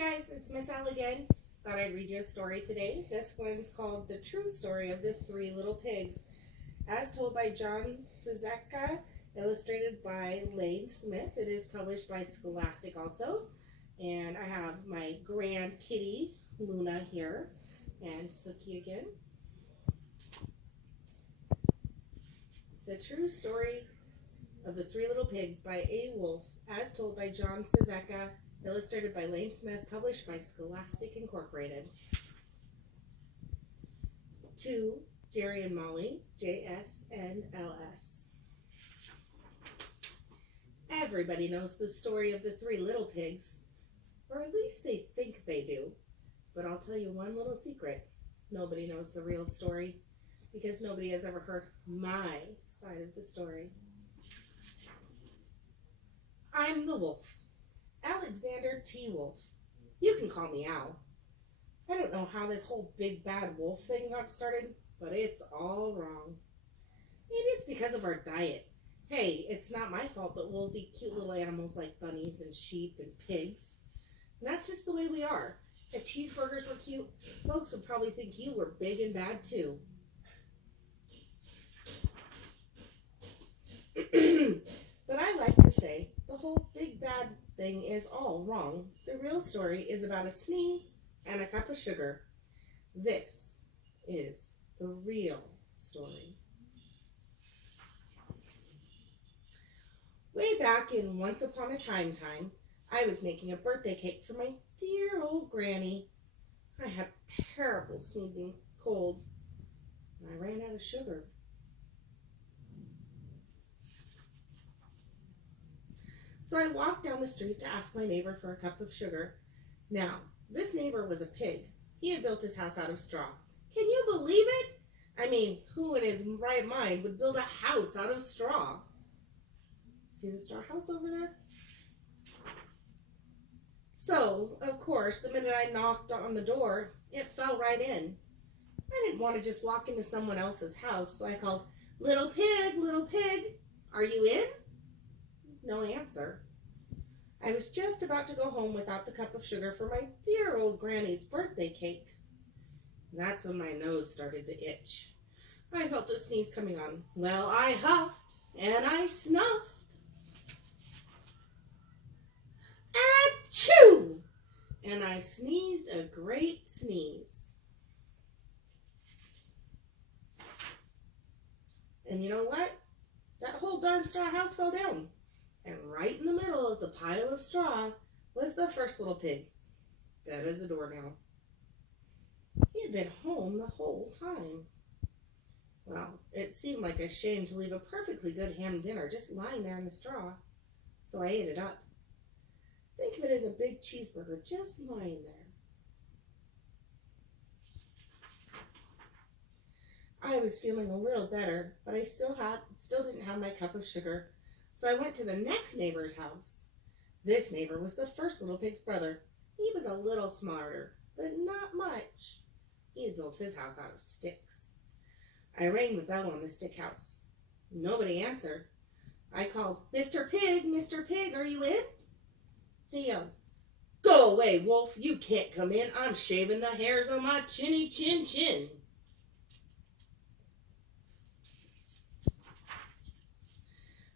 guys, it's Miss Al again. Thought I'd read you a story today. This one's called The True Story of the Three Little Pigs, as told by John Ciesielka, illustrated by Lane Smith. It is published by Scholastic also. And I have my grand kitty, Luna, here, and Sookie again. The True Story of the Three Little Pigs by A. Wolf, as told by John Ciesielka, illustrated by Lane Smith, published by Scholastic Incorporated. 2. Jerry and Molly, J.S. and L.S. Everybody knows the story of the Three Little Pigs, or at least they think they do. But I'll tell you one little secret. Nobody knows the real story, because nobody has ever heard my side of the story. I'm the wolf. Alexander T. Wolf. You can call me Al. I don't know how this whole big bad wolf thing got started, but it's all wrong. Maybe it's because of our diet. Hey, it's not my fault that wolves eat cute little animals like bunnies and sheep and pigs. And that's just the way we are. If cheeseburgers were cute, folks would probably think you were big and bad too. But I like to say the whole big bad thing is all wrong. The real story is about a sneeze and a cup of sugar. This is the real story. Way back in Once Upon a Time, I was making a birthday cake for my dear old granny. I had a terrible sneezing cold, and I ran out of sugar. So I walked down the street to ask my neighbor for a cup of sugar. Now, this neighbor was a pig. He had built his house out of straw. Can you believe it? I mean, who in his right mind would build a house out of straw? See the straw house over there? So, of course, the minute I knocked on the door, it fell right in. I didn't want to just walk into someone else's house, so I called, little pig, are you in? No answer. I was just about to go home without the cup of sugar for my dear old granny's birthday cake. And that's when my nose started to itch. I felt a sneeze coming on. Well, I huffed and I snuffed. Achoo! And I sneezed a great sneeze. And you know what? That whole darn straw house fell down. And right in the middle of the pile of straw was the first little pig, dead as a doornail. He had been home the whole time. Well, it seemed like a shame to leave a perfectly good ham dinner just lying there in the straw, so I ate it up. Think of it as a big cheeseburger just lying there. I was feeling a little better, but I still didn't have my cup of sugar. So I went to the next neighbor's house. This neighbor was the first little pig's brother. He was a little smarter, but not much. He had built his house out of sticks. I rang the bell on the stick house. Nobody answered. I called, Mr. Pig, are you in? He yelled, go away, wolf, you can't come in. I'm shaving the hairs on my chinny chin.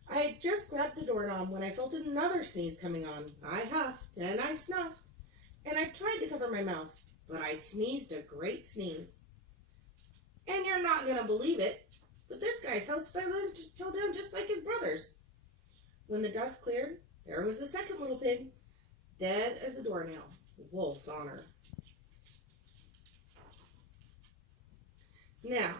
I had just grabbed the doorknob when I felt another sneeze coming on. I huffed and I snuffed, and I tried to cover my mouth, but I sneezed a great sneeze. And you're not going to believe it, but this guy's house fell down just like his brother's. When the dust cleared, there was the second little pig, dead as a doornail, wolf's honor. Now,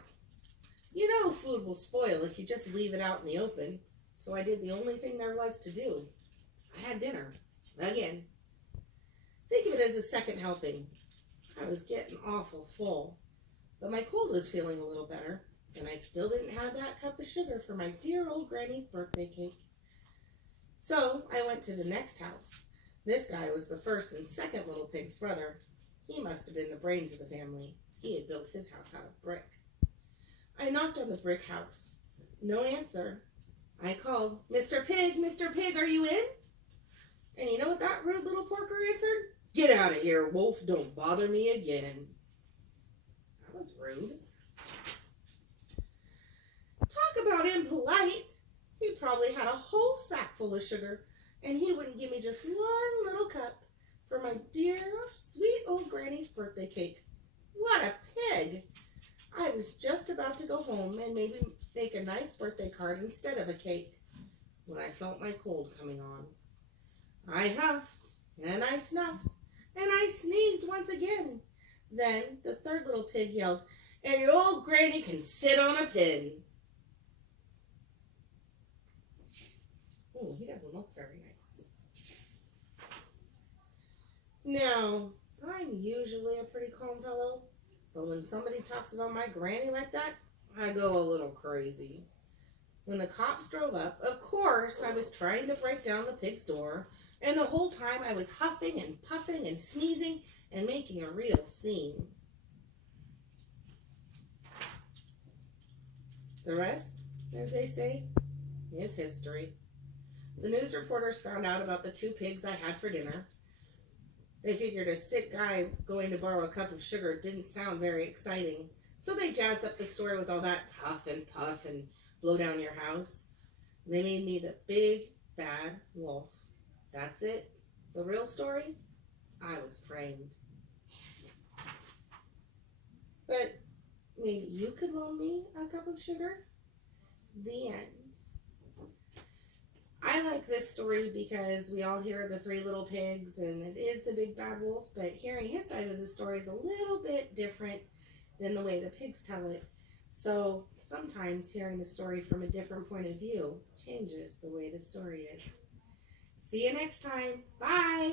you know food will spoil if you just leave it out in the open. So I did the only thing there was to do. I had dinner. Again. Think of it as a second helping. I was getting awful full. But my cold was feeling a little better. And I still didn't have that cup of sugar for my dear old granny's birthday cake. So I went to the next house. This guy was the first and second little pig's brother. He must have been the brains of the family. He had built his house out of brick. I knocked on the brick house. No answer. I called, Mr. Pig, are you in? And you know what that rude little porker answered? Get out of here, wolf. Don't bother me again. That was rude. Talk about impolite. He probably had a whole sack full of sugar, and he wouldn't give me just one little cup for my dear, sweet old granny's birthday cake. What a pig! I was just about to go home and maybe make a nice birthday card instead of a cake when I felt my cold coming on. I huffed, and I snuffed, and I sneezed once again. Then the third little pig yelled, "And your old granny can sit on a pin." Oh, he doesn't look very nice. Now, I'm usually a pretty calm fellow, but when somebody talks about my granny like that, I go a little crazy. When the cops drove up, of course, I was trying to break down the pig's door, and the whole time I was huffing and puffing and sneezing and making a real scene. The rest, as they say, is history. The news reporters found out about the 2 pigs I had for dinner. They figured a sick guy going to borrow a cup of sugar didn't sound very exciting, so they jazzed up the story with all that huff and puff and blow down your house. They made me the big, bad wolf. That's it. The real story? I was framed. But maybe you could loan me a cup of sugar? The end. I like this story because we all hear the 3 little pigs and it is the big bad wolf, but hearing his side of the story is a little bit different than the way the pigs tell it. So sometimes hearing the story from a different point of view changes the way the story is. See you next time. Bye.